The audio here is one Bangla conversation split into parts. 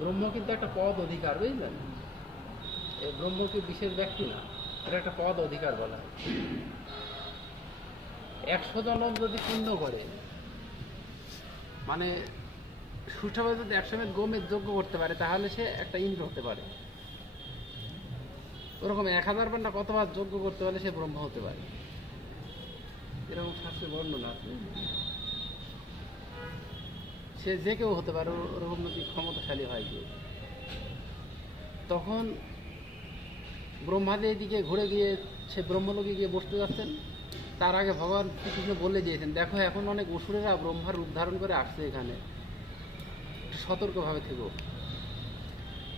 ব্রহ্ম কিন্তু একটা পদ অধিকার, বুঝলেন? এই ব্রহ্ম কি বিশেষ ব্যক্তি না, এটা একটা পদ অধিকার বলা হয়। 100 জনম যদি পুণ্য করে, মানে সুষ্ঠুভাবে যদি 100 মেদ গোমেদ যজ্ঞ করতে পারে, তাহলে সে একটা ইন্দ্র হতে পারে। ওরকম 1000 বার না কতবার যজ্ঞ করতে পারলে সে ব্রহ্ম হতে পারে, এরকম শাস্ত্রে বর্ণনা আছে। সে যে কেউ হতে পারে, ওরকম যদি ক্ষমতাশালী হয় কেউ। তখন ব্রহ্মাদি এদিকে ঘুরে গিয়ে সে ব্রহ্মলোকে গিয়ে বসতে যাচ্ছেন, তার আগে ভগবান শ্রীকৃষ্ণ বলে দিয়েছেন, দেখো এখন অনেক অসুরেরা ব্রহ্মার রূপ ধারণ করে আসছে এখানে, সতর্কভাবে থেকো।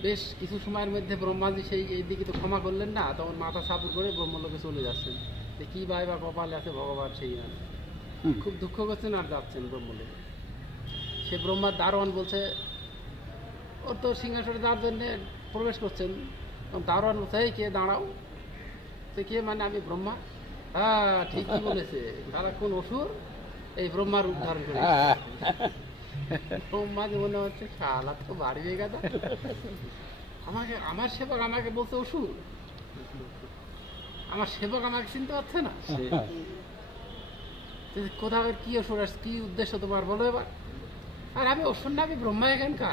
বেশ কিছু সময়ের মধ্যে ব্রহ্মাজি সেই এইদিকে তো ক্ষমা করলেন না, তখন মাথা সাপুর করে ব্রহ্মলোকে চলে যাচ্ছেন। যে কী ভাই বা কপালে আছে ভগবান সেই জানে, খুব দুঃখ করছেন আর যাচ্ছেন ব্রহ্মলোকে। সে ব্রহ্মার দারোয়ান বলছে, ওর তো সিংহাসনে যাওয়ার জন্যে প্রবেশ করছেন, দারোয়ান বলছে, এই কে দাঁড়াও। সে কে? মানে আমি ব্রহ্মা। হ্যাঁ ঠিকই বলেছে, তারা কোন অসুর এই ব্রহ্মার রূপ ধারণ করে। ব্রহ্মা যে মনে হচ্ছে শালা তো বাড়ি হয়ে গেছে, আমাকে আমার সেবক আমাকে বলছে অসুর, আমার সেবক আমাকে চিনতে পারছে না। কোথাও কি অসুর, কি উদ্দেশ্য তোমার বলো এবার? আর আমি অসুর না, আমি ব্রহ্মা এখানকার।